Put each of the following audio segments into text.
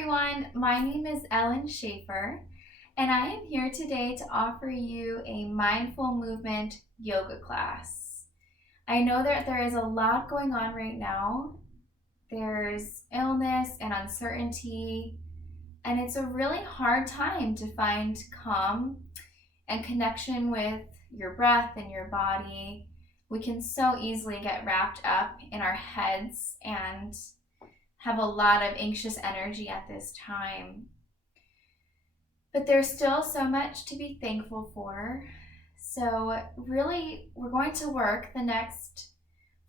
everyone, my name is Ellen Schaefer, and I am here today to offer you a mindful movement yoga class. I know that there is a lot going on right now. There's illness and uncertainty, and it's a really hard time to find calm and connection with your breath and your body. We can so easily get wrapped up in our heads and have a lot of anxious energy at this time. But there's still so much to be thankful for. So really, we're going to work the next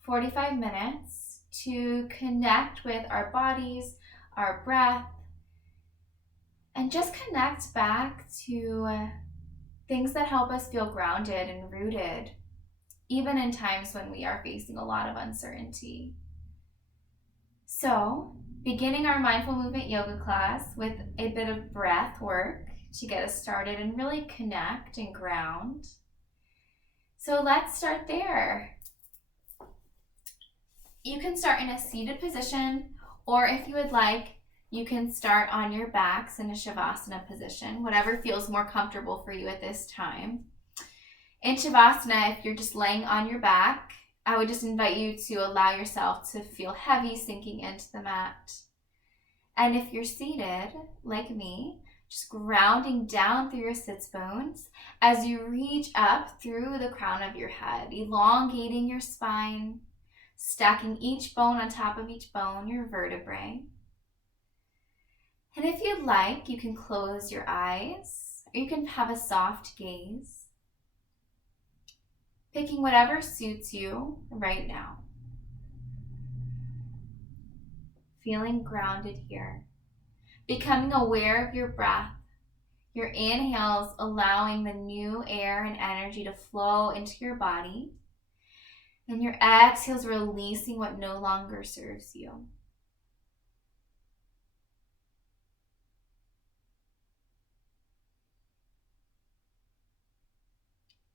45 minutes to connect with our bodies, our breath, and just connect back to things that help us feel grounded and rooted, even in times when we are facing a lot of uncertainty. So, beginning our mindful movement yoga class with a bit of breath work to get us started and really connect and ground. So let's start there. You can start in a seated position, or if you would like, you can start on your backs in a Shavasana position, whatever feels more comfortable for you at this time. In Shavasana, if you're just laying on your back, I would just invite you to allow yourself to feel heavy sinking into the mat. And if you're seated, like me, just grounding down through your sits bones as you reach up through the crown of your head, elongating your spine, stacking each bone on top of each bone, your vertebrae. And if you'd like, you can close your eyes, or you can have a soft gaze, picking whatever suits you right now. Feeling grounded here. Becoming aware of your breath. Your inhales allowing the new air and energy to flow into your body. And your exhales releasing what no longer serves you.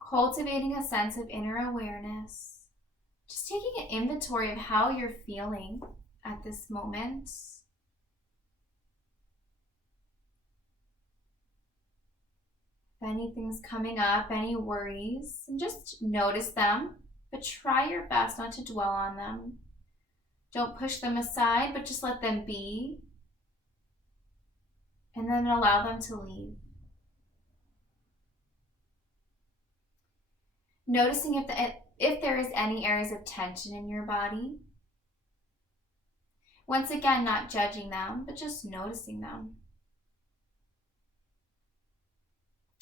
Cultivating a sense of inner awareness. Just taking an inventory of how you're feeling at this moment. If anything's coming up, any worries, and just notice them, but try your best not to dwell on them. Don't push them aside, but just let them be, and then allow them to leave. Noticing if there is any areas of tension in your body. Once again, not judging them, but just noticing them.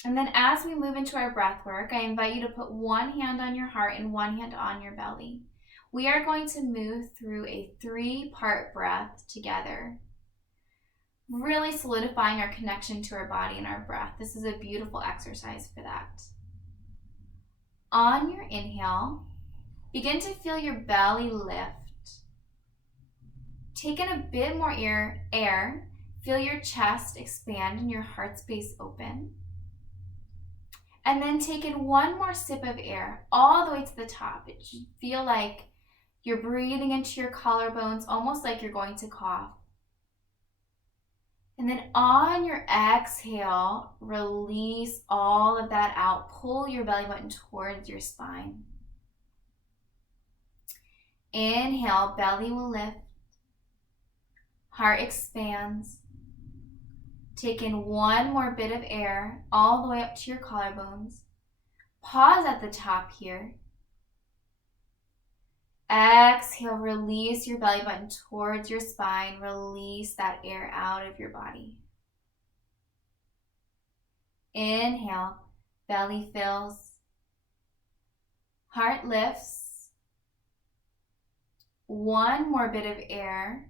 And then as we move into our breath work, I invite you to put one hand on your heart and one hand on your belly. We are going to move through a 3-part breath together, really solidifying our connection to our body and our breath. This is a beautiful exercise for that. On your inhale, begin to feel your belly lift. Take in a bit more air, feel your chest expand and your heart space open. And then take in one more sip of air all the way to the top. It should feel like you're breathing into your collarbones, almost like you're going to cough. And then on your exhale, release all of that out. Pull your belly button towards your spine. Inhale, belly will lift. Heart expands. Take in one more bit of air all the way up to your collarbones. Pause at the top here. Exhale, release your belly button towards your spine. Release that air out of your body. Inhale, belly fills. Heart lifts. One more bit of air.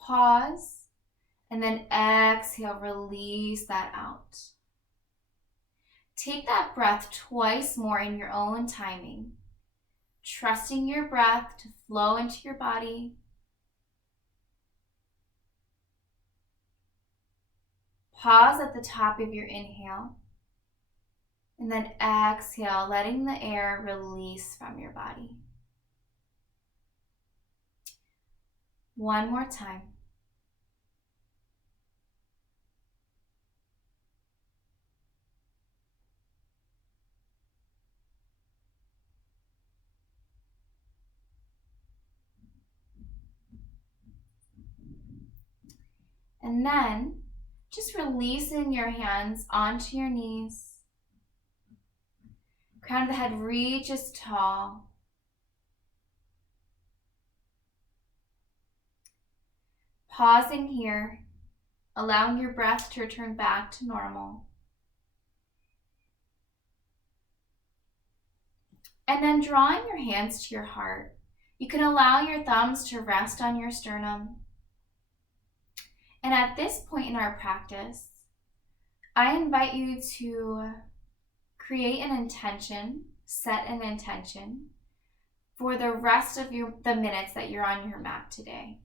Pause. And then exhale, release that out. Take that breath twice more in your own timing, trusting your breath to flow into your body. Pause at the top of your inhale, and then exhale, letting the air release from your body. One more time. And then just releasing your hands onto your knees. Crown of the head reaches tall. Pausing here, allowing your breath to return back to normal. And then drawing your hands to your heart. You can allow your thumbs to rest on your sternum. And at this point in our practice, I invite you to create an intention, set an intention for the rest of the minutes that you're on your mat today.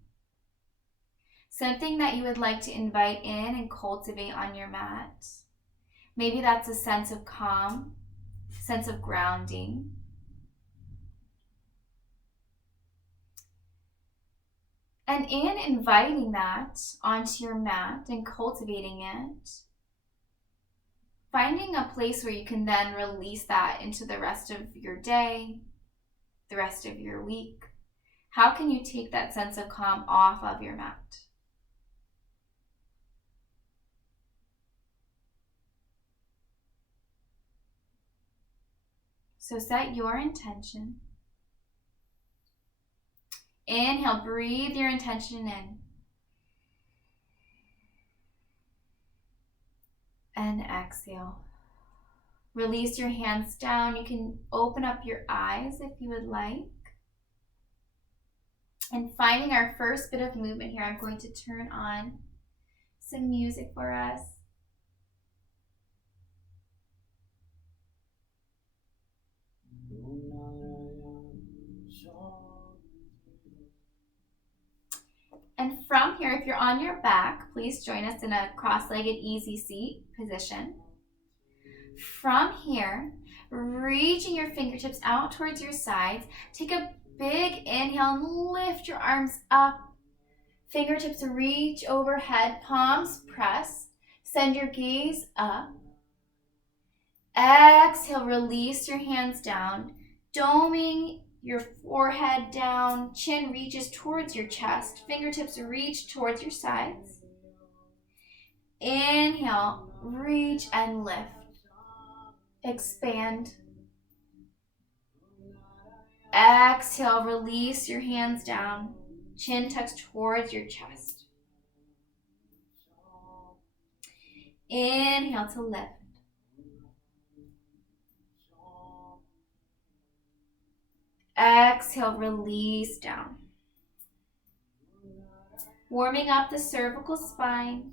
Something that you would like to invite in and cultivate on your mat. Maybe that's a sense of calm, sense of grounding. And in inviting that onto your mat and cultivating it, finding a place where you can then release that into the rest of your day, the rest of your week. How can you take that sense of calm off of your mat? So set your intention. Inhale, breathe your intention in. And exhale. Release your hands down. You can open up your eyes if you would like. And finding our first bit of movement here, I'm going to turn on some music for us. And from here, if you're on your back, please join us in a cross-legged easy seat position. From here, reaching your fingertips out towards your sides, take a big inhale and lift your arms up. Fingertips reach overhead, palms press. Send your gaze up. Exhale, release your hands down, doming your forehead down, chin reaches towards your chest, fingertips reach towards your sides. Inhale, reach and lift. Expand. Exhale, release your hands down, chin tucks towards your chest. Inhale to lift. Exhale, release down. Warming up the cervical spine,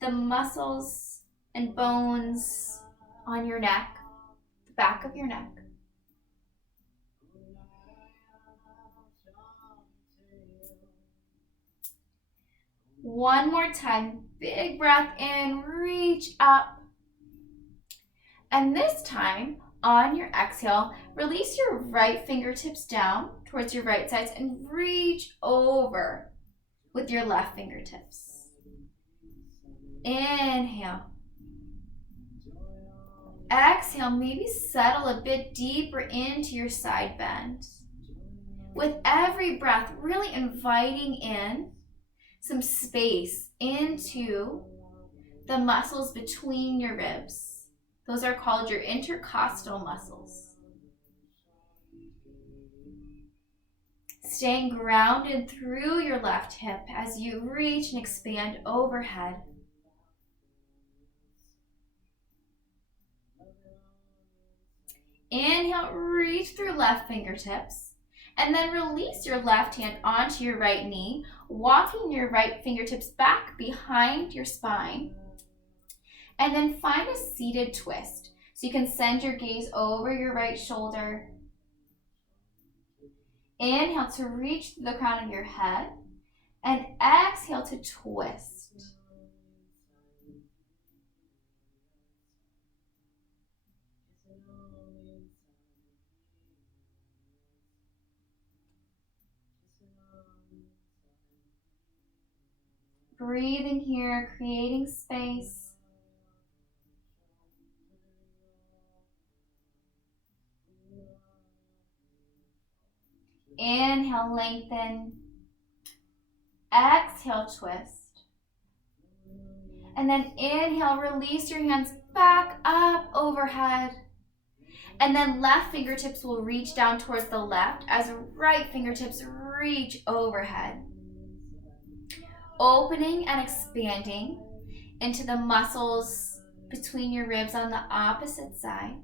the muscles and bones on your neck, the back of your neck. One more time, big breath in, reach up. And this time, on your exhale, release your right fingertips down towards your right sides and reach over with your left fingertips. Inhale. Exhale, maybe settle a bit deeper into your side bend. With every breath, really inviting in some space into the muscles between your ribs. Those are called your intercostal muscles. Staying grounded through your left hip as you reach and expand overhead. Inhale, reach through left fingertips. And then release your left hand onto your right knee, walking your right fingertips back behind your spine. And then find a seated twist. So you can send your gaze over your right shoulder. Inhale to reach through the crown of your head. And exhale to twist. Breathing here, creating space. Inhale, lengthen. Exhale, twist. And then inhale, release your hands back up overhead. And then left fingertips will reach down towards the left as right fingertips reach overhead. Opening and expanding into the muscles between your ribs on the opposite side.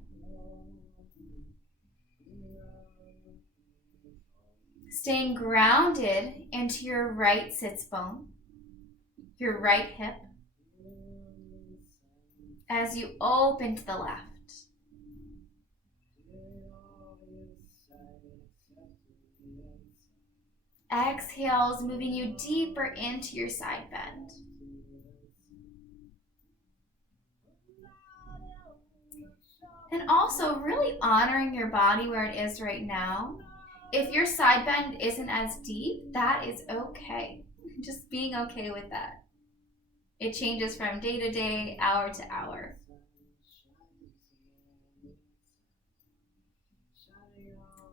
Staying grounded into your right sits bone, your right hip, as you open to the left. Exhales, moving you deeper into your side bend. And also really honoring your body where it is right now. If your side bend isn't as deep, that is okay. Just being okay with that. It changes from day to day, hour to hour.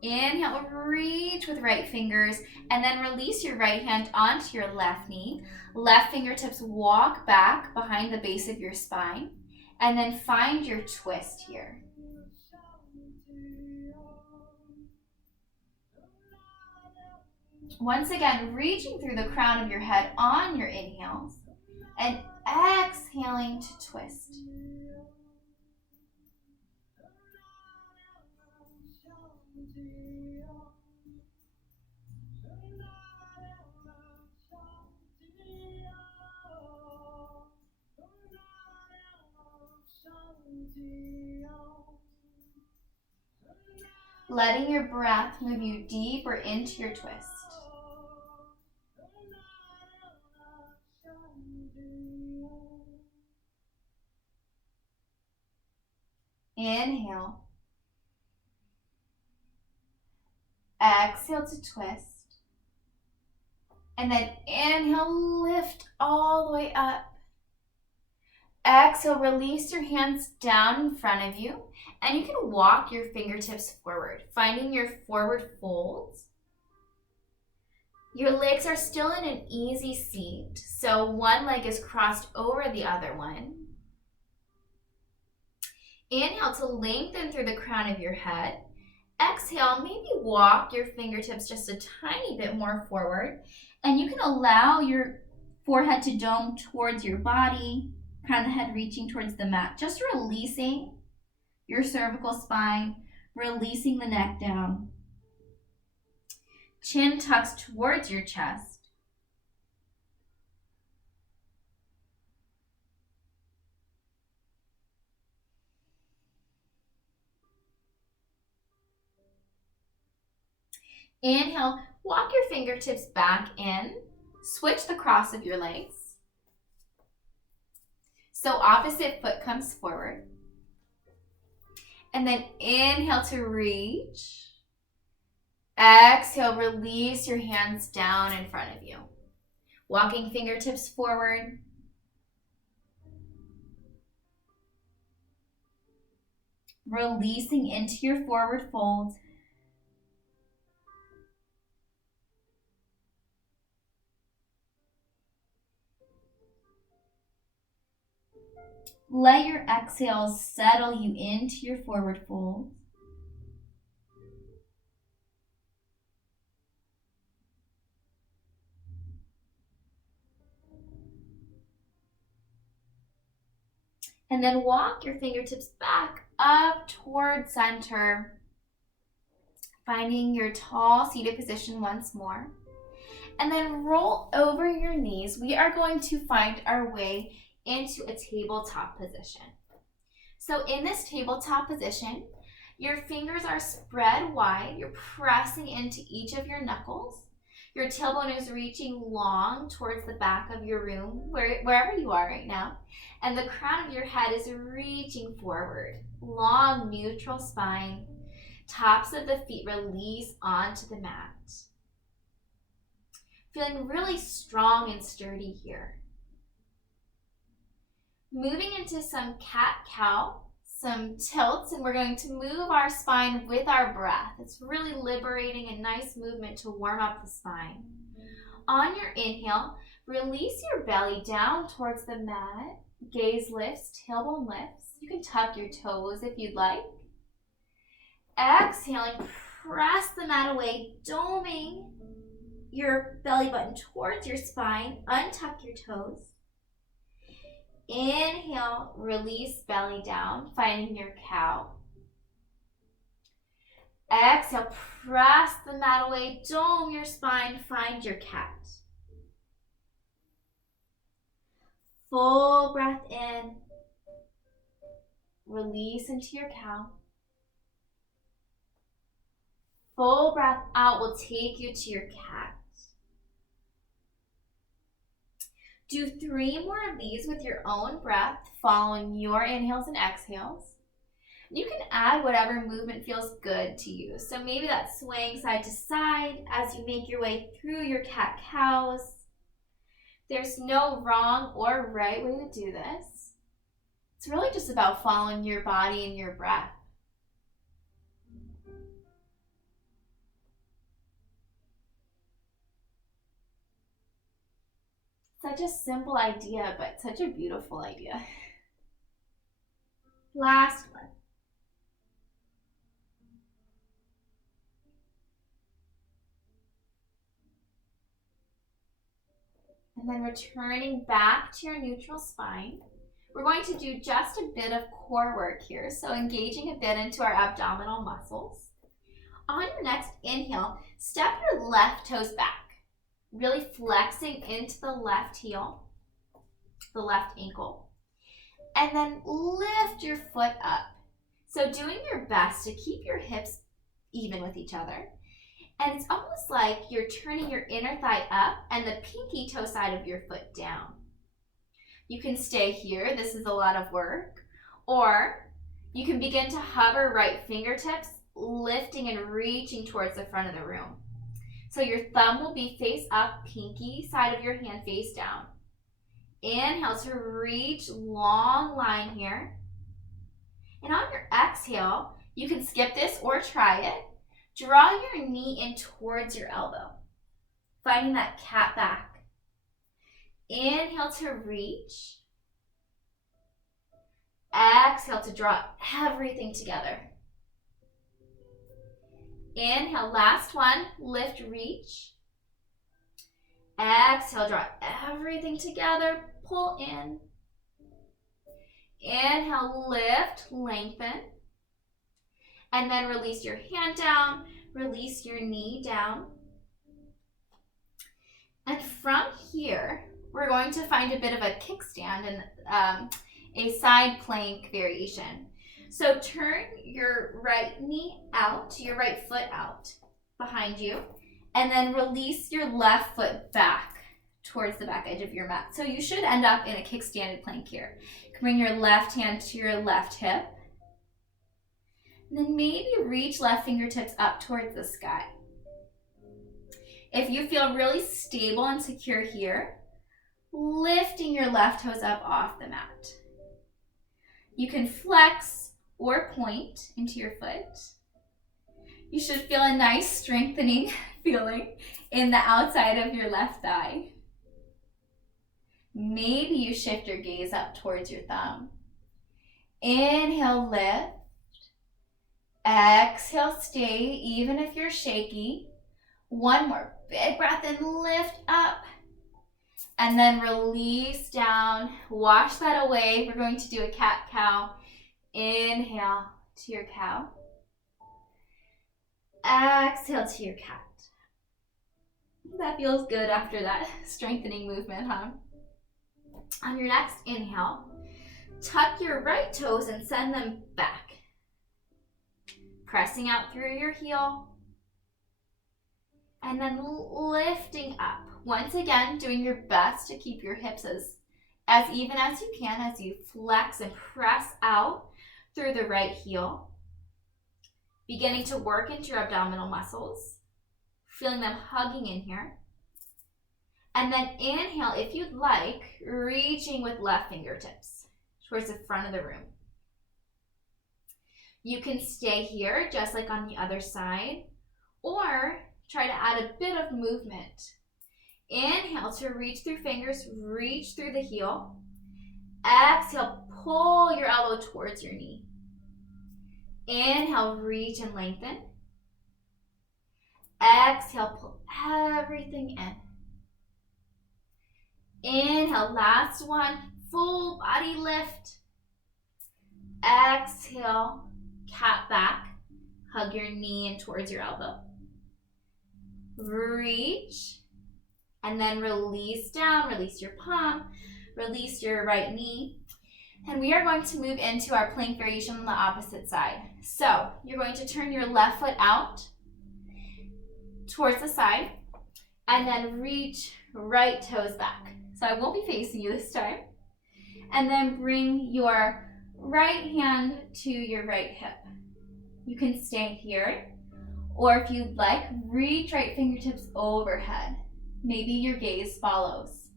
Inhale, reach with right fingers, and then release your right hand onto your left knee. Left fingertips walk back behind the base of your spine, and then find your twist here. Once again, reaching through the crown of your head on your inhales, and exhaling to twist. Letting your breath move you deeper into your twist. Inhale. Exhale to twist. And then inhale, lift all the way up. Exhale, release your hands down in front of you. And you can walk your fingertips forward, finding your forward folds. Your legs are still in an easy seat, so one leg is crossed over the other one. Inhale to lengthen through the crown of your head. Exhale, maybe walk your fingertips just a tiny bit more forward. And you can allow your forehead to dome towards your body, crown of the head reaching towards the mat. Just releasing your cervical spine, releasing the neck down. Chin tucks towards your chest. Inhale, walk your fingertips back in. Switch the cross of your legs. So opposite foot comes forward. And then inhale to reach. Exhale, release your hands down in front of you. Walking fingertips forward. Releasing into your forward fold. Let your exhales settle you into your forward fold. And then walk your fingertips back up toward center, finding your tall seated position once more. And then roll over your knees. We are going to find our way into a tabletop position. So in this tabletop position, your fingers are spread wide. You're pressing into each of your knuckles. Your tailbone is reaching long towards the back of your room, wherever you are right now. And the crown of your head is reaching forward. Long, neutral spine. Tops of the feet release onto the mat. Feeling really strong and sturdy here. Moving into some cat-cow, some tilts, and we're going to move our spine with our breath. It's really liberating and nice movement to warm up the spine. On your inhale, release your belly down towards the mat Gaze lifts, tailbone lifts. You can tuck your toes if you'd like. Exhaling, press the mat away, doming your belly button towards your spine. Untuck your toes. Inhale, release belly down, finding your cow. Exhale, press the mat away, dome your spine, find your cat. Full breath in, release into your cow. Full breath out will take you to your cat. Do 3 more of these with your own breath, following your inhales and exhales. You can add whatever movement feels good to you. So maybe that's swaying side to side as you make your way through your cat-cows. There's no wrong or right way to do this. It's really just about following your body and your breath. Such a simple idea, but such a beautiful idea. Last one. And then returning back to your neutral spine. We're going to do just a bit of core work here, so engaging a bit into our abdominal muscles. On your next inhale, step your left toes back, really flexing into the left heel, the left ankle, and then lift your foot up. So doing your best to keep your hips even with each other. And it's almost like you're turning your inner thigh up and the pinky toe side of your foot down. You can stay here, this is a lot of work, or you can begin to hover right fingertips, lifting and reaching towards the front of the room. So your thumb will be face up, pinky side of your hand face down. Inhale to reach, long line here. And on your exhale, you can skip this or try it. Draw your knee in towards your elbow, finding that cat back. Inhale to reach. Exhale to draw everything together. Inhale, last one, lift, reach. Exhale, draw everything together, pull in. Inhale, lift, lengthen. And then release your hand down, release your knee down. And from here, we're going to find a bit of a kickstand and a side plank variation. So turn your right knee out, your right foot out behind you, and then release your left foot back towards the back edge of your mat. So you should end up in a kickstanded plank here. You can bring your left hand to your left hip. And then maybe reach left fingertips up towards the sky. If you feel really stable and secure here, lifting your left toes up off the mat. You can flex or point into your foot. You should feel a nice strengthening feeling in the outside of your left thigh. Maybe you shift your gaze up towards your thumb. Inhale, lift. Exhale, stay, even if you're shaky. One more big breath in, lift up. And then release down, wash that away. We're going to do a cat-cow. Inhale to your cow. Exhale to your cat. That feels good after that strengthening movement, huh? On your next inhale, tuck your right toes and send them back. Pressing out through your heel. And then lifting up. Once again, doing your best to keep your hips as even as you can as you flex and press out through the right heel. Beginning to work into your abdominal muscles. Feeling them hugging in here. And then inhale, if you'd like, reaching with left fingertips towards the front of the room. You can stay here just like on the other side, or try to add a bit of movement. Inhale to reach through fingers, reach through the heel. Exhale, pull your elbow towards your knee. Inhale, reach and lengthen. Exhale, pull everything in. Inhale, last one, full body lift. Exhale, cat back. Hug your knee in towards your elbow. Reach, and then release down, release your palm, release your right knee. And we are going to move into our plank variation on the opposite side. So you're going to turn your left foot out towards the side, and then reach right toes back. So I won't be facing you this time. And then bring your right hand to your right hip. You can stay here, or if you'd like, reach right fingertips overhead. Maybe your gaze follows.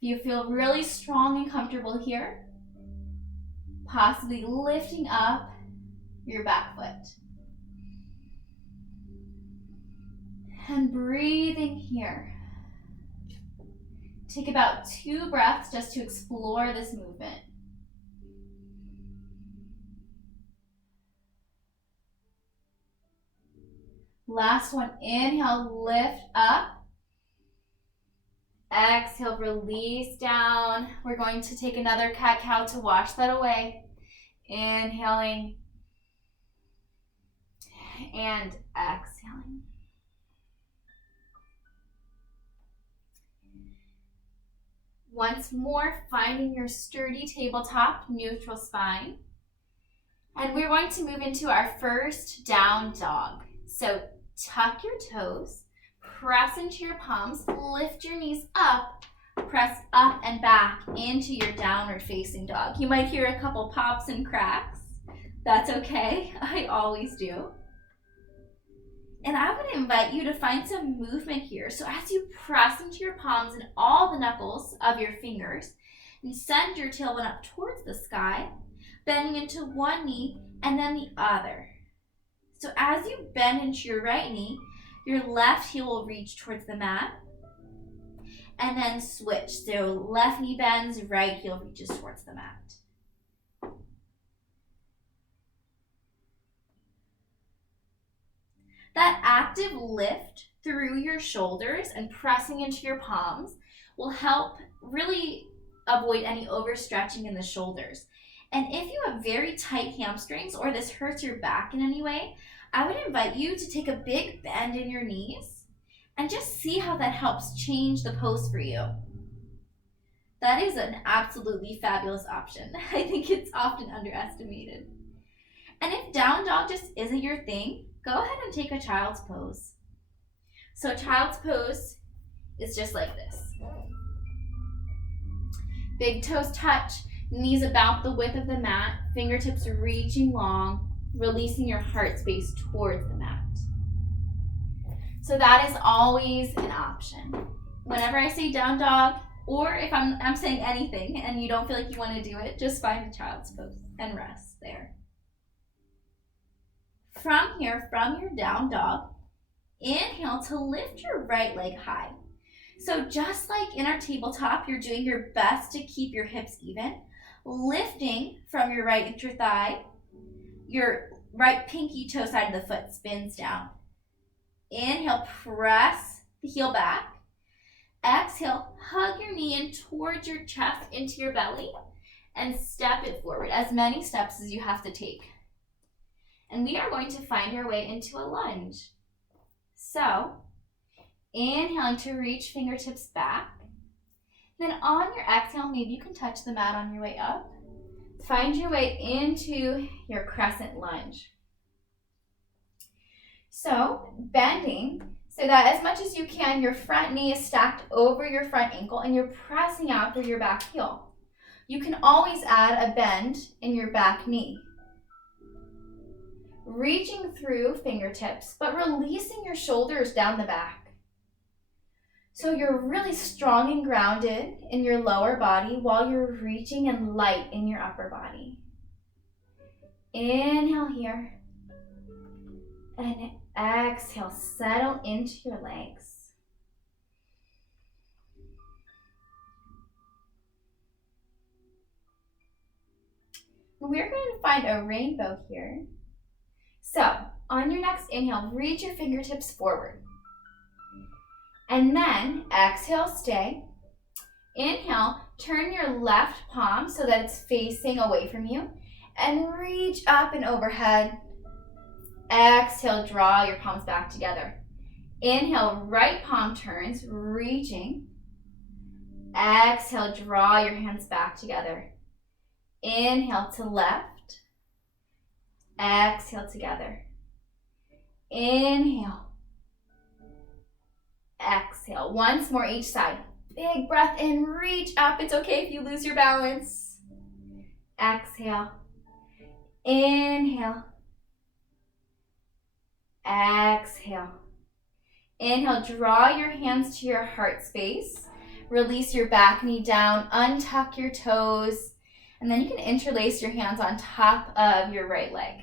If you feel really strong and comfortable here, possibly lifting up your back foot. And breathing here. Take about 2 breaths just to explore this movement. Last one, inhale, lift up. Exhale, release down. We're going to take another cat-cow to wash that away. Inhaling and exhaling. Once more, finding your sturdy tabletop, neutral spine. And we're going to move into our first down dog. So tuck your toes, press into your palms, lift your knees up, press up and back into your downward facing dog. You might hear a couple pops and cracks. That's okay, I always do. And I would invite you to find some movement here. So as you press into your palms and all the knuckles of your fingers, and send your tailbone up towards the sky, bending into one knee and then the other. So as you bend into your right knee, your left heel will reach towards the mat. And then switch. So left knee bends, right heel reaches towards the mat. That active lift through your shoulders and pressing into your palms will help really avoid any overstretching in the shoulders. And if you have very tight hamstrings or this hurts your back in any way, I would invite you to take a big bend in your knees and just see how that helps change the pose for you. That is an absolutely fabulous option. I think it's often underestimated. And if down dog just isn't your thing, go ahead and take a child's pose. So child's pose is just like this. Big toes touch, knees about the width of the mat, fingertips reaching long, releasing your heart space towards the mat. So that is always an option. Whenever I say down dog, or if I'm saying anything and you don't feel like you want to do it, just find a child's pose and rest there. From here, from your down dog, inhale to lift your right leg high. So just like in our tabletop, you're doing your best to keep your hips even, lifting from your right interthigh, your right pinky toe side of the foot spins down. Inhale, press the heel back. Exhale, hug your knee in towards your chest, into your belly, and step it forward, as many steps as you have to take. And we are going to find our way into a lunge. So, inhaling to reach fingertips back. Then on your exhale, maybe you can touch the mat on your way up. Find your way into your crescent lunge. So, bending so that as much as you can, your front knee is stacked over your front ankle and you're pressing out through your back heel. You can always add a bend in your back knee. Reaching through fingertips, but releasing your shoulders down the back. So you're really strong and grounded in your lower body while you're reaching and light in your upper body. Inhale here. And exhale, settle into your legs. we're going to find a rainbow here. So on your next inhale, reach your fingertips forward. And then exhale, stay. Inhale, turn your left palm so that it's facing away from you and reach up and overhead. Exhale, draw your palms back together. Inhale, right palm turns, reaching. Exhale, draw your hands back together. Inhale to left. Exhale together. Inhale. Exhale. Once more each side. Big breath in, reach up. It's okay if you lose your balance. Exhale. Inhale. Exhale. Inhale, draw your hands to your heart space. Release your back knee down, untuck your toes, and then you can interlace your hands on top of your right leg.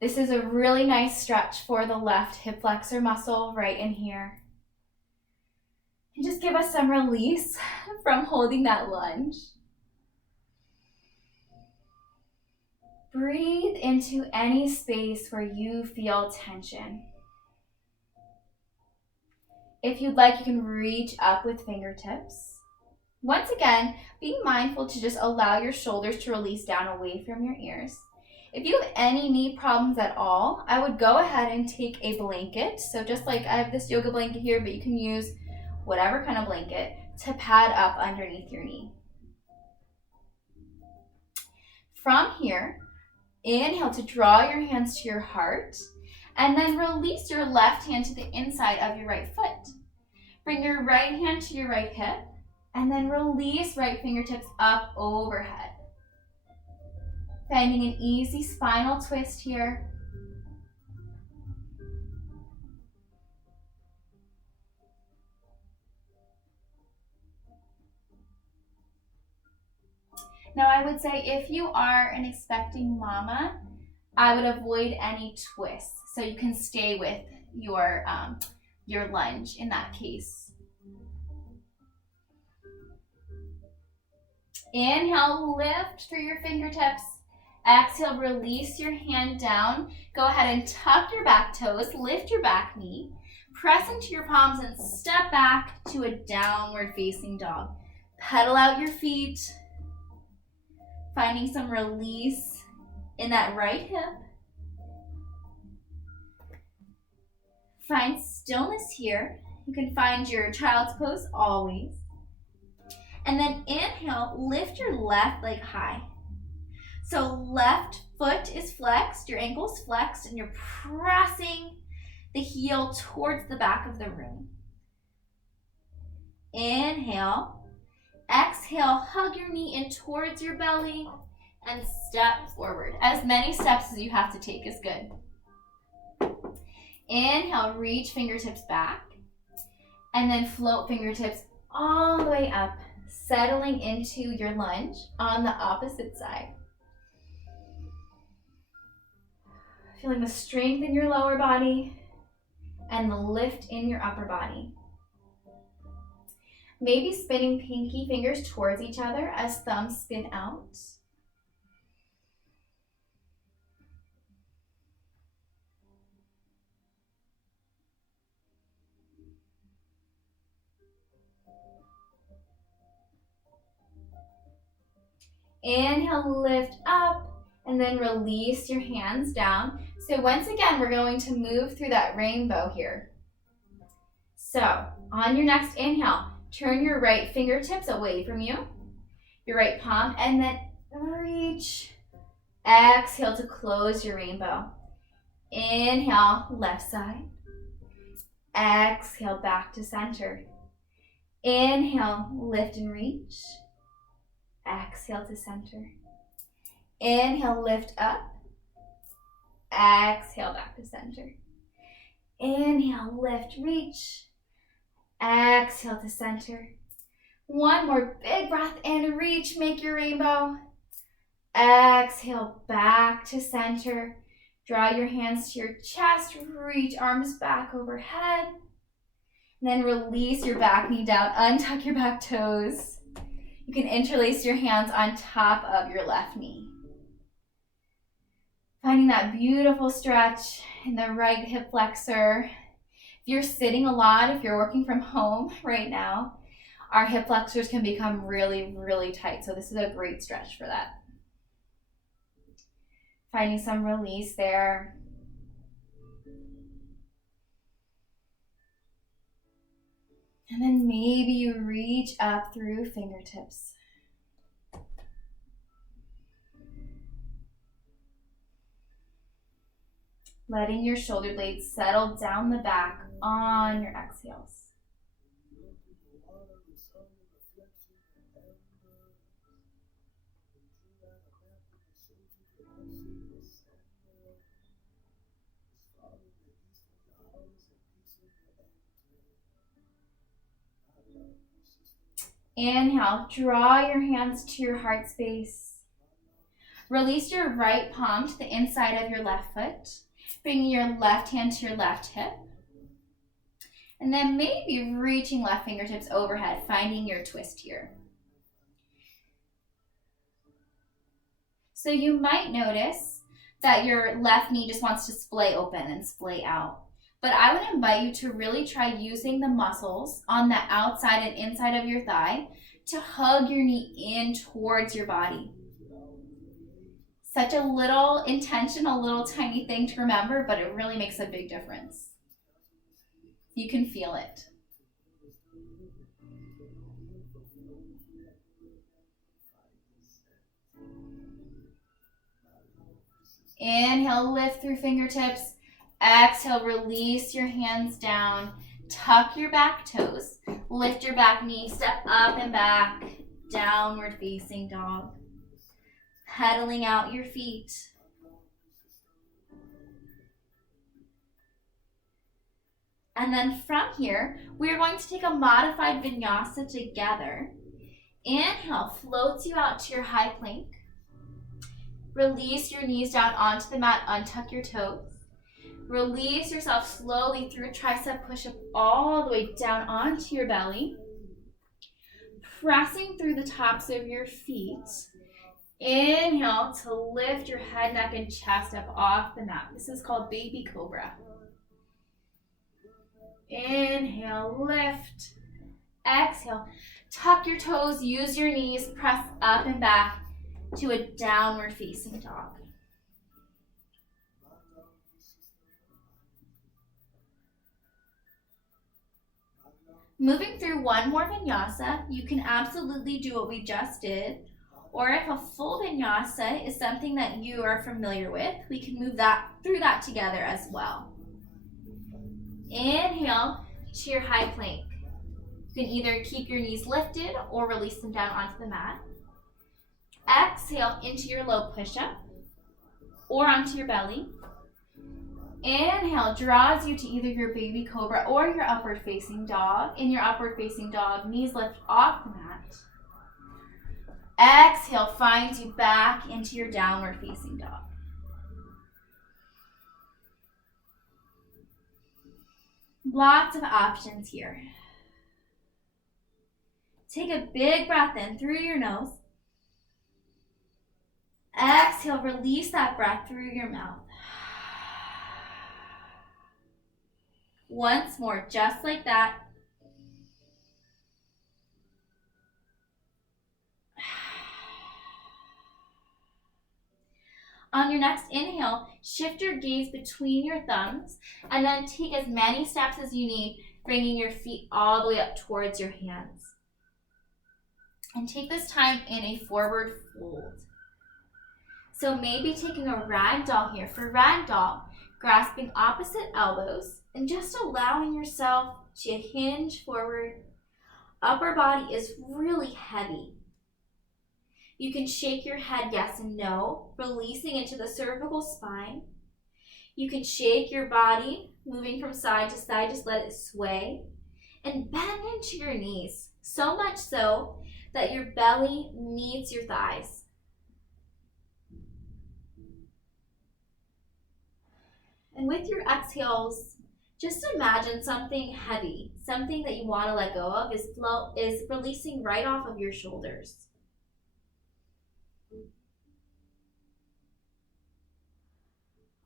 This is a really nice stretch for the left hip flexor muscle right in here. And just give us some release from holding that lunge. Breathe into any space where you feel tension. If you'd like, you can reach up with fingertips. Once again, being mindful to just allow your shoulders to release down away from your ears. If you have any knee problems at all, I would go ahead and take a blanket. So just like I have this yoga blanket here, but you can use whatever kind of blanket to pad up underneath your knee. From here, inhale to draw your hands to your heart, and then release your left hand to the inside of your right foot. Bring your right hand to your right hip, and then release right fingertips up overhead. Finding an easy spinal twist here. Now I would say if you are an expecting mama, I would avoid any twists. So you can stay with your lunge in that case. Inhale, lift through your fingertips. Exhale, release your hand down. Go ahead and tuck your back toes, lift your back knee, press into your palms and step back to a downward facing dog. Pedal out your feet, finding some release in that right hip. Find stillness here. You can find your child's pose always. And then inhale, lift your left leg high. So left foot is flexed, your ankle's flexed, and you're pressing the heel towards the back of the room. Inhale. Exhale, hug your knee in towards your belly and step forward. As many steps as you have to take is good. Inhale, reach fingertips back, and then float fingertips all the way up, settling into your lunge on the opposite side. Feeling the strength in your lower body and the lift in your upper body. Maybe spinning pinky fingers towards each other as thumbs spin out. Inhale, lift up, and then release your hands down. So once again, we're going to move through that rainbow here. So on your next inhale, turn your right fingertips away from you, your right palm, and then reach. Exhale to close your rainbow. Inhale, left side. Exhale, back to center. Inhale, lift and reach. Exhale to center. Inhale, lift up. Exhale, back to center. Inhale, lift, reach. Exhale to center. One more big breath in, reach, make your rainbow. Exhale, back to center. Draw your hands to your chest, reach arms back overhead. And then release your back knee down, untuck your back toes. You can interlace your hands on top of your left knee. Finding that beautiful stretch in the right hip flexor. If you're sitting a lot, if you're working from home right now, our hip flexors can become really, really tight. So this is a great stretch for that. Finding some release there. And then maybe you reach up through fingertips. Letting your shoulder blades settle down the back on your exhales. Inhale, draw your hands to your heart space. Release your right palm to the inside of your left foot. Bringing your left hand to your left hip. And then maybe reaching left fingertips overhead, finding your twist here. So you might notice that your left knee just wants to splay open and splay out. But I would invite you to really try using the muscles on the outside and inside of your thigh to hug your knee in towards your body. Such a little intentional, little tiny thing to remember, but it really makes a big difference. You can feel it. Inhale, lift through fingertips. Exhale, release your hands down. Tuck your back toes. Lift your back knee, step up and back. Downward facing dog. Pedaling out your feet. And then from here, we are going to take a modified vinyasa together. Inhale, floats you out to your high plank. Release your knees down onto the mat, untuck your toes. Release yourself slowly through a tricep push-up all the way down onto your belly. Pressing through the tops of your feet. Inhale to lift your head, neck, and chest up off the mat. This is called baby cobra. Inhale, lift. Exhale, tuck your toes, use your knees, press up and back to a downward facing dog. Moving through one more vinyasa, you can absolutely do what we just did. Or if a full vinyasa is something that you are familiar with, we can move through that together as well. Inhale to your high plank. You can either keep your knees lifted or release them down onto the mat. Exhale into your low push-up or onto your belly. Inhale draws you to either your baby cobra or your upward facing dog. In your upward facing dog, knees lift off the mat. Exhale finds you back into your downward facing dog. Lots of options here. Take a big breath in through your nose. Exhale, release that breath through your mouth. Once more, just like that. On your next inhale, shift your gaze between your thumbs and then take as many steps as you need, bringing your feet all the way up towards your hands. And take this time in a forward fold. So maybe taking a ragdoll here. For ragdoll, grasping opposite elbows and just allowing yourself to hinge forward. Upper body is really heavy. You can shake your head yes and no, releasing into the cervical spine. You can shake your body, moving from side to side, just let it sway. And bend into your knees, so much so that your belly meets your thighs. And with your exhales, Just imagine something heavy, something that you want to let go of is releasing right off of your shoulders.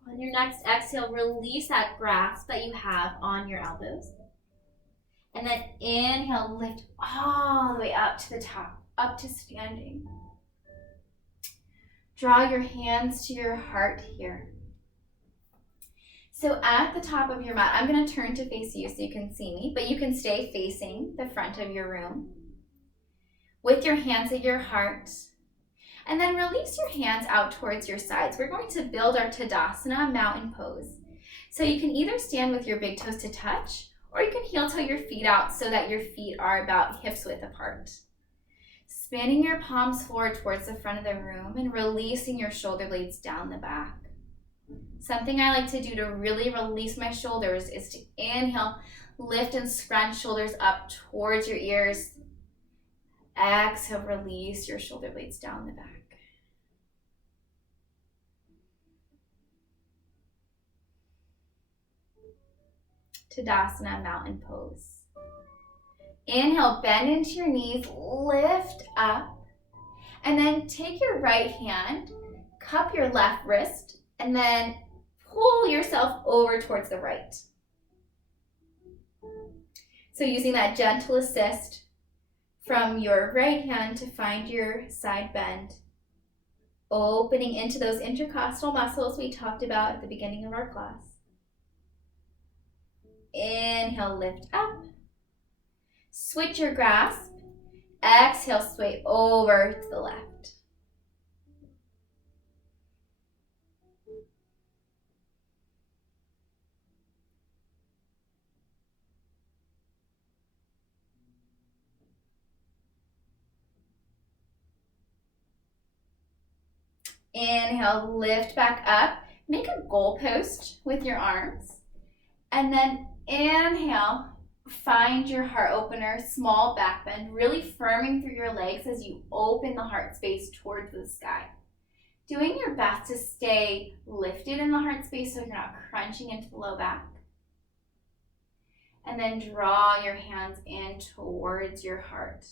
On your next exhale, release that grasp that you have on your elbows. And then inhale, lift all the way up to the top, up to standing. Draw your hands to your heart here. So at the top of your mat, I'm going to turn to face you so you can see me, but you can stay facing the front of your room with your hands at your heart. And then release your hands out towards your sides. We're going to build our Tadasana mountain pose. So you can either stand with your big toes to touch, or you can heel toe your feet out so that your feet are about hips width apart. Spinning your palms forward towards the front of the room and releasing your shoulder blades down the back. Something I like to do to really release my shoulders is to inhale, lift and scrunch shoulders up towards your ears. Exhale, release your shoulder blades down the back. Tadasana mountain pose. Inhale, bend into your knees, lift up, and then take your right hand, cup your left wrist, and then pull yourself over towards the right. So using that gentle assist from your right hand to find your side bend, opening into those intercostal muscles we talked about at the beginning of our class. Inhale, lift up. Switch your grasp. Exhale, sway over to the left. Inhale, lift back up. Make a goalpost with your arms. And then inhale, find your heart opener, small back bend, really firming through your legs as you open the heart space towards the sky. Doing your best to stay lifted in the heart space so you're not crunching into the low back. And then draw your hands in towards your heart.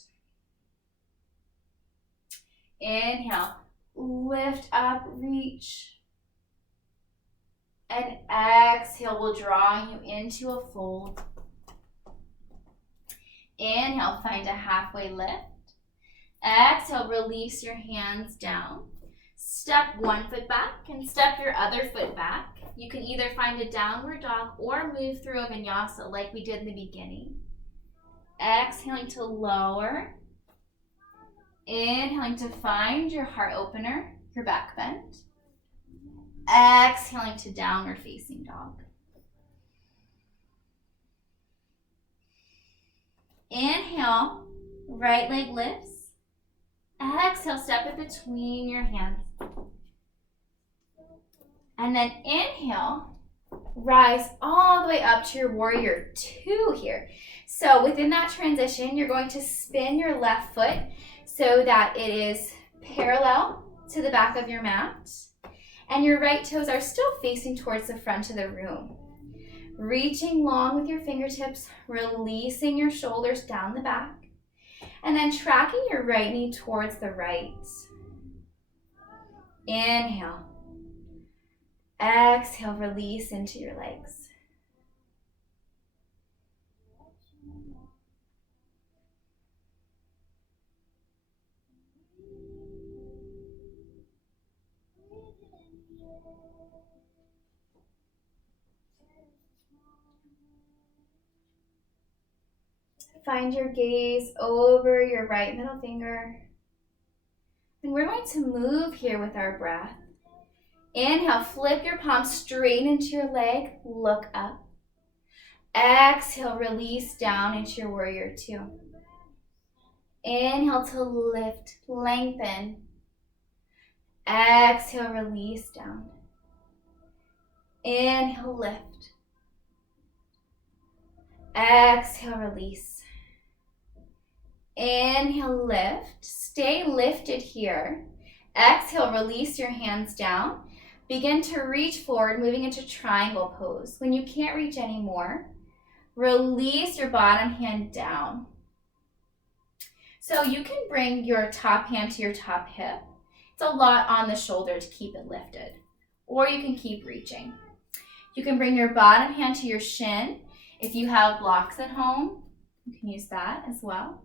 Inhale, lift up, reach. And exhale will draw you into a fold. Inhale, find a halfway lift. Exhale, release your hands down. Step one foot back and step your other foot back. You can either find a downward dog or move through a vinyasa like we did in the beginning. Exhaling to lower. Inhaling to find your heart opener, your back bend. Exhaling to downward facing dog. Inhale, right leg lifts. Exhale, step it between your hands. And then inhale, rise all the way up to your warrior two here. So within that transition, you're going to spin your left foot so that it is parallel to the back of your mat. And your right toes are still facing towards the front of the room. Reaching long with your fingertips, releasing your shoulders down the back, and then tracking your right knee towards the right. Inhale. Exhale, release into your legs. Find your gaze over your right middle finger. And we're going to move here with our breath. Inhale, flip your palm straight into your leg, look up. Exhale, release down into your warrior two. Inhale to lift, lengthen. Exhale, release down. Inhale, lift. Exhale, release. Inhale, lift. Stay lifted here. Exhale, release your hands down. Begin to reach forward, moving into triangle pose. When you can't reach anymore, release your bottom hand down. So you can bring your top hand to your top hip. It's a lot on the shoulder to keep it lifted. Or you can keep reaching. You can bring your bottom hand to your shin. If you have blocks at home, you can use that as well.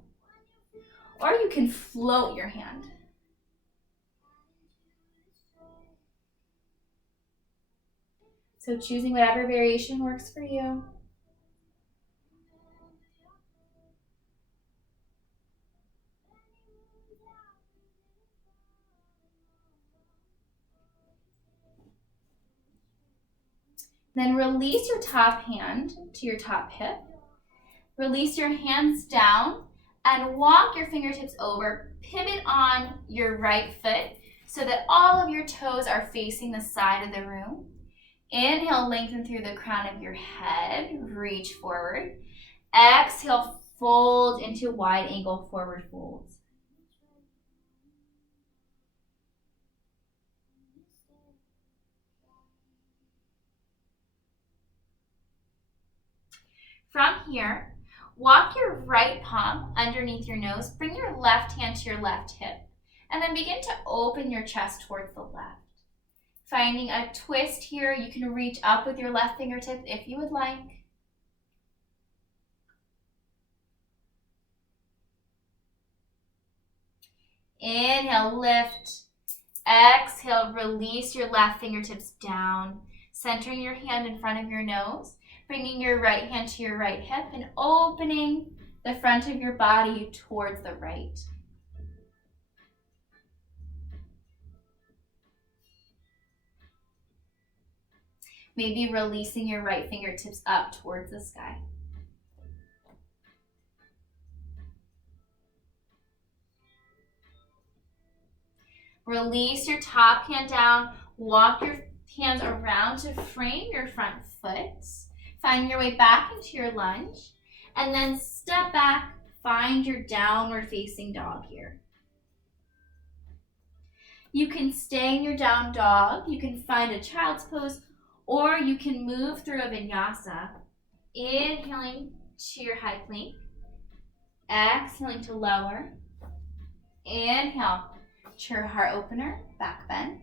Or you can float your hand. So choosing whatever variation works for you. Then release your top hand to your top hip. Release your hands down and walk your fingertips over. Pivot on your right foot so that all of your toes are facing the side of the room. Inhale, lengthen through the crown of your head. Reach forward. Exhale, fold into wide angle forward folds. From here, walk your right palm underneath your nose. Bring your left hand to your left hip. And then begin to open your chest towards the left. Finding a twist here, you can reach up with your left fingertip if you would like. Inhale, lift. Exhale, release your left fingertips down. Centering your hand in front of your nose. Bringing your right hand to your right hip and opening the front of your body towards the right. Maybe releasing your right fingertips up towards the sky. Release your top hand down. Walk your hands around to frame your front foot. Find your way back into your lunge. And then step back. Find your downward facing dog here. You can stay in your down dog. You can find a child's pose. Or you can move through a vinyasa. Inhaling to your high plank. Exhaling to lower. Inhale to your heart opener, back bend.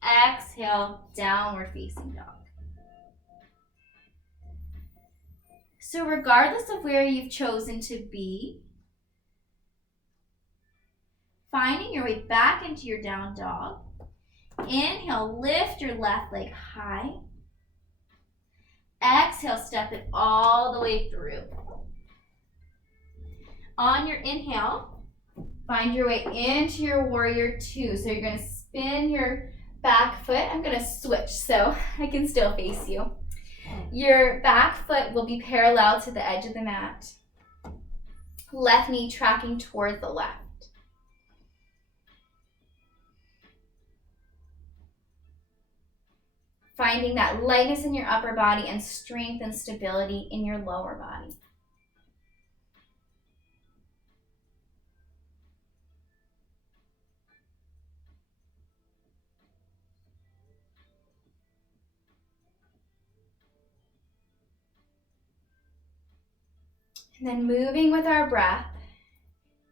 Exhale, downward facing dog. So regardless of where you've chosen to be, finding your way back into your down dog. Inhale, lift your left leg high. Exhale, step it all the way through. On your inhale, find your way into your warrior two. So you're going to spin your back foot. I'm going to switch so I can still face you. Your back foot will be parallel to the edge of the mat. Left knee tracking toward the left. Finding that lightness in your upper body and strength and stability in your lower body. And then moving with our breath,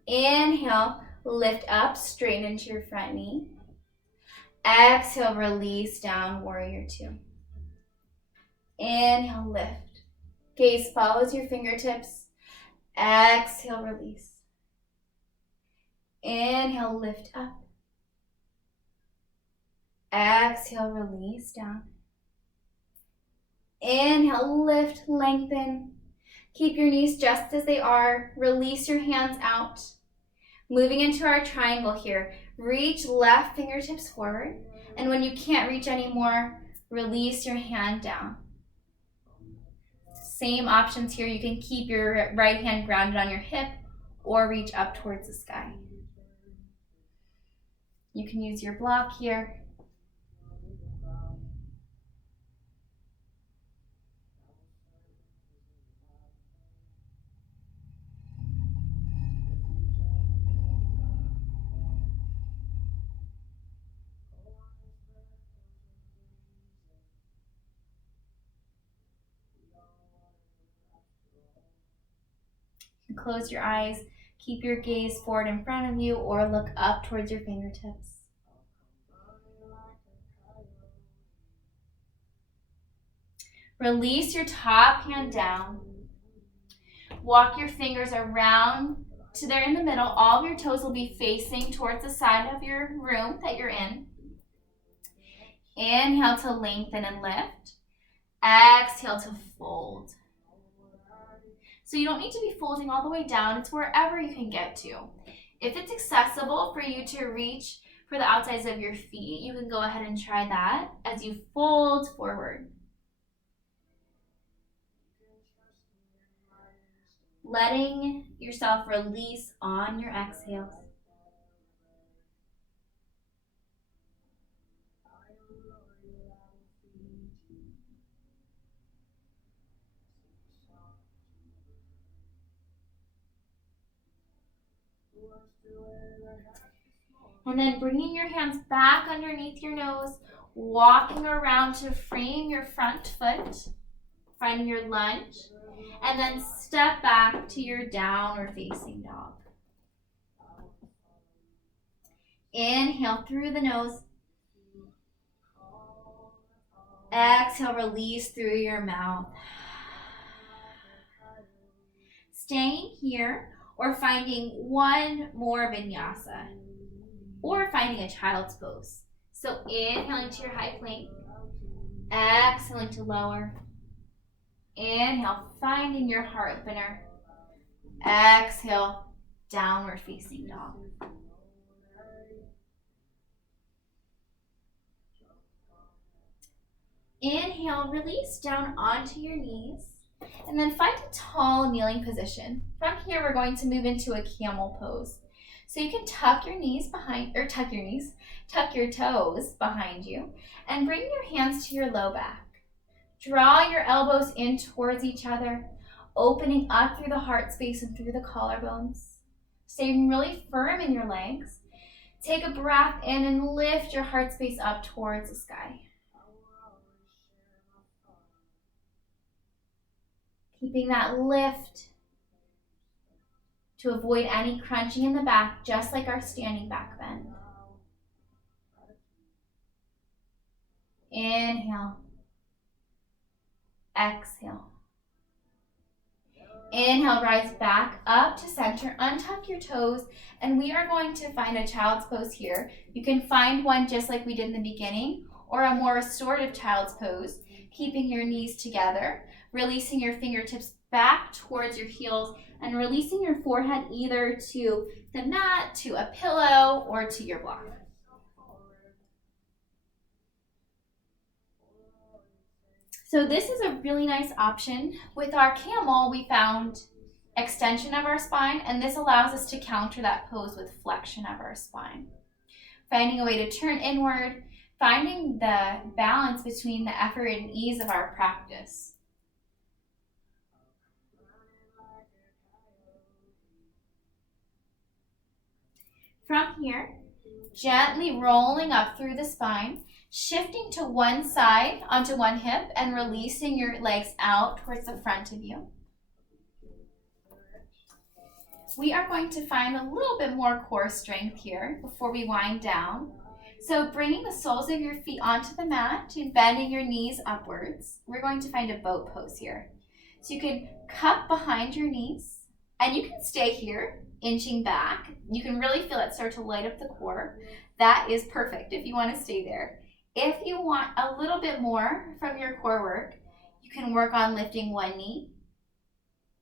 inhale, lift up, straighten into your front knee. Exhale, release down, warrior two. Inhale, lift. Gaze follows your fingertips. Exhale, release. Inhale, lift up. Exhale, release down. Inhale, lift, lengthen. Keep your knees just as they are. Release your hands out. Moving into our triangle here. Reach left fingertips forward. And when you can't reach anymore, release your hand down. Same options here. You can keep your right hand grounded on your hip or reach up towards the sky. You can use your block here. Close your eyes. Keep your gaze forward in front of you or look up towards your fingertips. Release your top hand down. Walk your fingers around to there in the middle. All of your toes will be facing towards the side of your room that you're in. Inhale to lengthen and lift. Exhale to fold. So you don't need to be folding all the way down. It's wherever you can get to. If it's accessible for you to reach for the outsides of your feet, you can go ahead and try that as you fold forward. Letting yourself release on your exhales. And then bringing your hands back underneath your nose, walking around to frame your front foot, finding your lunge, and then step back to your downward facing dog. Inhale through the nose. Exhale, release through your mouth. Staying here or finding one more vinyasa or finding a child's pose. So inhaling to your high plank, exhaling to lower. Inhale, finding your heart opener. Exhale, downward facing dog. Inhale, release down onto your knees. And then find a tall kneeling position. From here, we're going to move into a camel pose. So you can tuck your toes behind you and bring your hands to your low back. Draw your elbows in towards each other, opening up through the heart space and through the collarbones. Staying really firm in your legs. Take a breath in and lift your heart space up towards the sky. Keeping that lift to avoid any crunching in the back, just like our standing back bend. Inhale. Exhale. Inhale, rise back up to center, untuck your toes, and we are going to find a child's pose here. You can find one just like we did in the beginning, or a more restorative child's pose, keeping your knees together, releasing your fingertips back towards your heels, and releasing your forehead either to the mat, to a pillow, or to your block. So this is a really nice option. With our camel, we found extension of our spine, and this allows us to counter that pose with flexion of our spine. Finding a way to turn inward, finding the balance between the effort and ease of our practice. From here, gently rolling up through the spine, shifting to one side onto one hip and releasing your legs out towards the front of you. We are going to find a little bit more core strength here before we wind down. So bringing the soles of your feet onto the mat and bending your knees upwards, we're going to find a boat pose here. So you can cup behind your knees and you can stay here, inching back. You can really feel it start to light up the core. That is perfect if you want to stay there. If you want a little bit more from your core work, you can work on lifting one knee,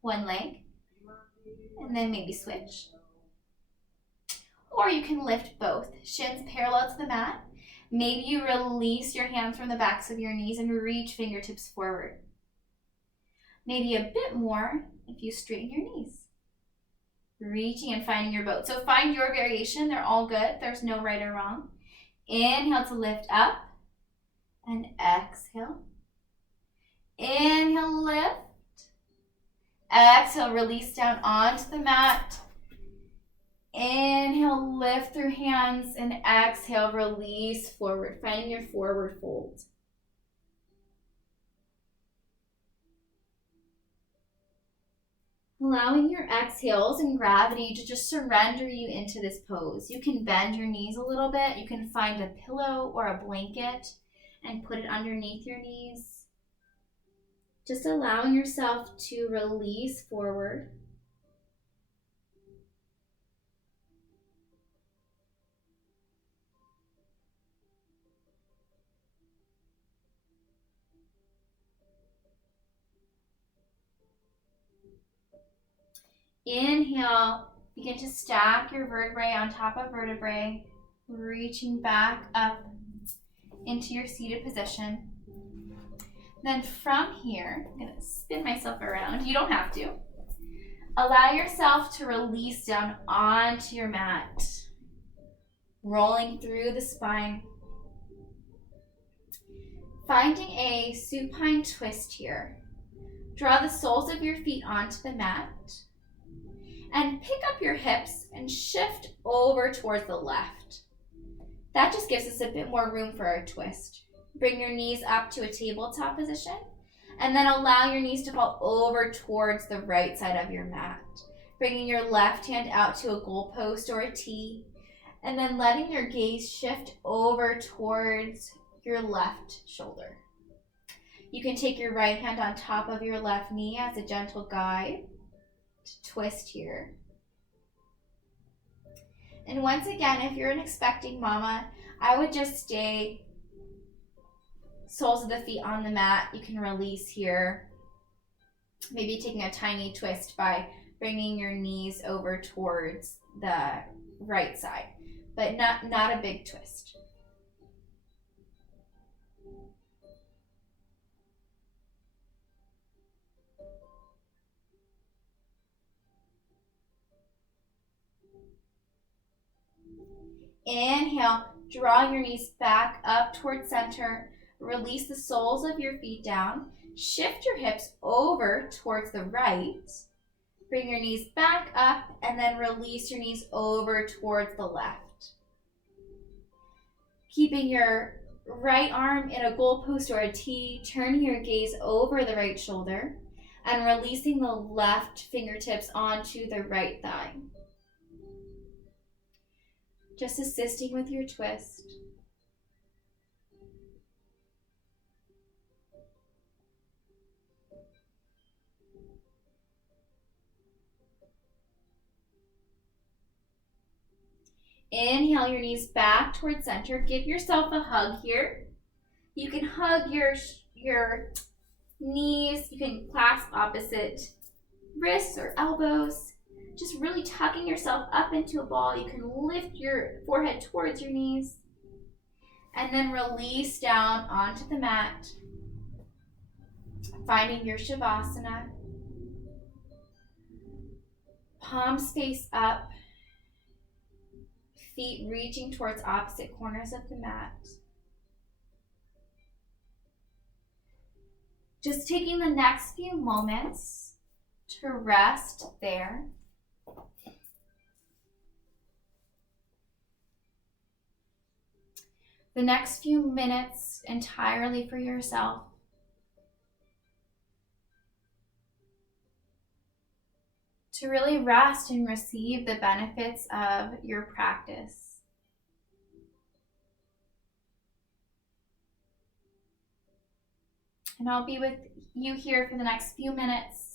one leg, and then maybe switch. Or you can lift both, shins parallel to the mat. Maybe you release your hands from the backs of your knees and reach fingertips forward. Maybe a bit more if you straighten your knees. Reaching and finding your boat. So find your variation. They're all good. There's no right or wrong. Inhale to lift up and exhale. Inhale, lift. Exhale, release down onto the mat. Inhale, lift through hands, and exhale, release forward. Finding your forward fold. Allowing your exhales and gravity to just surrender you into this pose. You can bend your knees a little bit. You can find a pillow or a blanket and put it underneath your knees. Just allowing yourself to release forward. Inhale, begin to stack your vertebrae on top of vertebrae, reaching back up into your seated position. Then from here, I'm going to spin myself around. You don't have to. Allow yourself to release down onto your mat, rolling through the spine. Finding a supine twist here. Draw the soles of your feet onto the mat and pick up your hips and shift over towards the left. That just gives us a bit more room for our twist. Bring your knees up to a tabletop position and then allow your knees to fall over towards the right side of your mat. Bringing your left hand out to a goalpost or a tee and then letting your gaze shift over towards your left shoulder. You can take your right hand on top of your left knee as a gentle guide to twist here. And once again, if you're an expecting mama, I would just stay soles of the feet on the mat. You can release here. Maybe taking a tiny twist by bringing your knees over towards the right side, but not a big twist. Inhale, draw your knees back up towards center. Release the soles of your feet down. Shift your hips over towards the right. Bring your knees back up and then release your knees over towards the left. Keeping your right arm in a goalpost or a tee, turning your gaze over the right shoulder and releasing the left fingertips onto the right thigh. Just assisting with your twist. Inhale your knees back towards center. Give yourself a hug here. You can hug your knees. You can clasp opposite wrists or elbows. Just really tucking yourself up into a ball. You can lift your forehead towards your knees. And then release down onto the mat. Finding your Shavasana. Palms face up. Feet reaching towards opposite corners of the mat. Just taking the next few moments to rest there. The next few minutes entirely for yourself. To really rest and receive the benefits of your practice. And I'll be with you here for the next few minutes.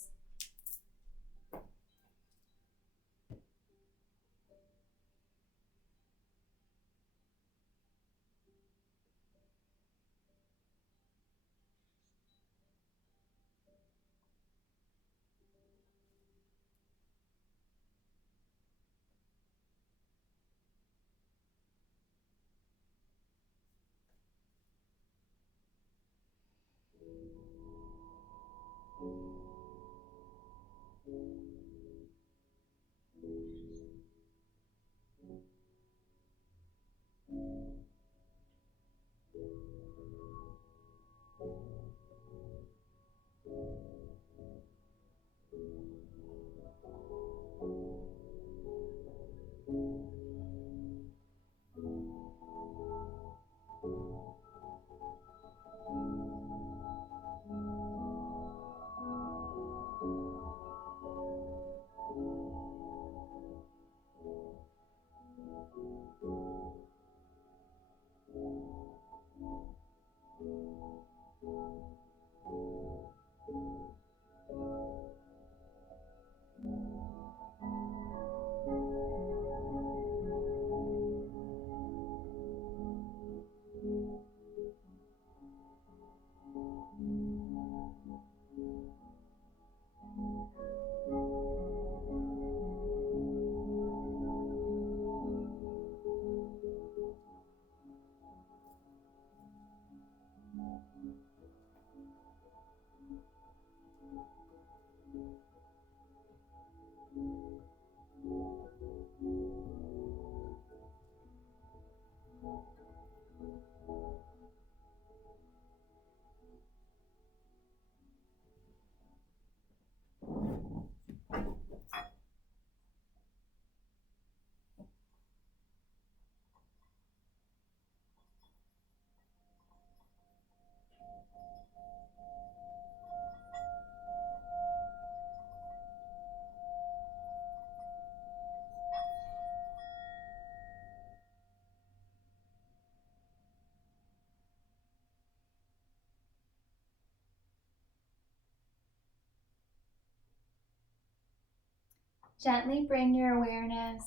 Gently bring your awareness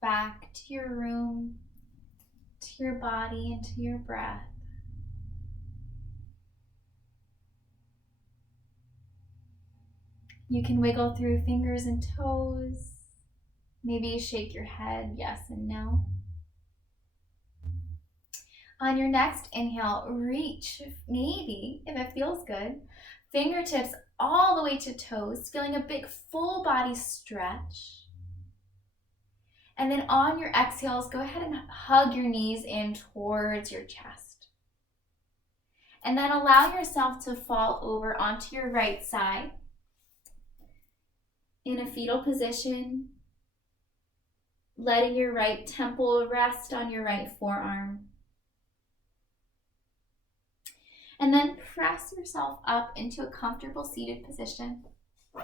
back to your room, to your body, and to your breath. You can wiggle through fingers and toes. Maybe shake your head yes and no. On your next inhale, reach, maybe, if it feels good, fingertips all the way to toes, feeling a big full body stretch. And then on your exhales, go ahead and hug your knees in towards your chest. And then allow yourself to fall over onto your right side in a fetal position, letting your right temple rest on your right forearm. And then press yourself up into a comfortable seated position. You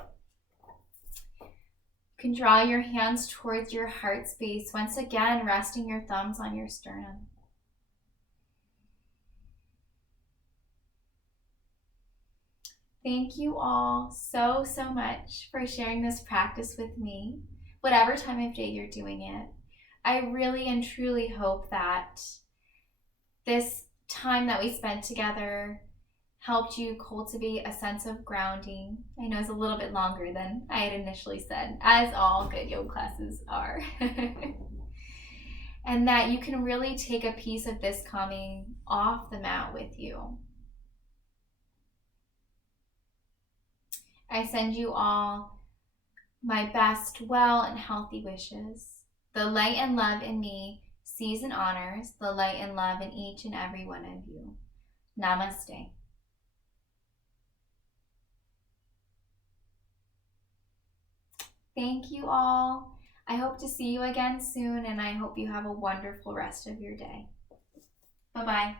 can draw your hands towards your heart space, once again resting your thumbs on your sternum. Thank you all so much for sharing this practice with me, whatever time of day you're doing it. I really and truly hope that this time that we spent together helped you cultivate a sense of grounding. I know it's a little bit longer than I had initially said, as all good yoga classes are. And that you can really take a piece of this coming off the mat with you. I send you all my best, well, and healthy wishes. The light and love in me sees and honors the light and love in each and every one of you. Namaste. Thank you all. I hope to see you again soon, and I hope you have a wonderful rest of your day. Bye-bye.